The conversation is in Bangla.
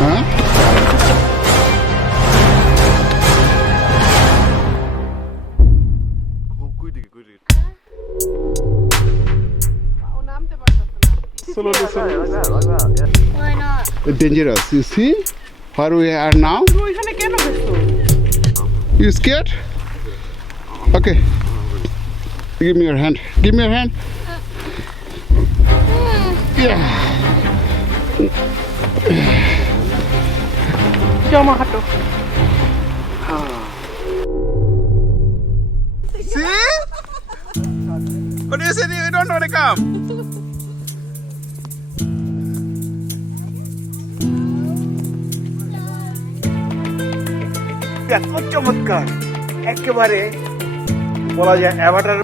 Huh? Slowly. Why not? Dangerous. You see where we are now? ওইখানে কেন গেছো? You scared? Okay. Give me your hand. Give me your hand. Yeah. জামা হাঁটো। See? What do you say? You don't want to come? এত চমৎকার একেবারে বলা যায় অ্যাভাটার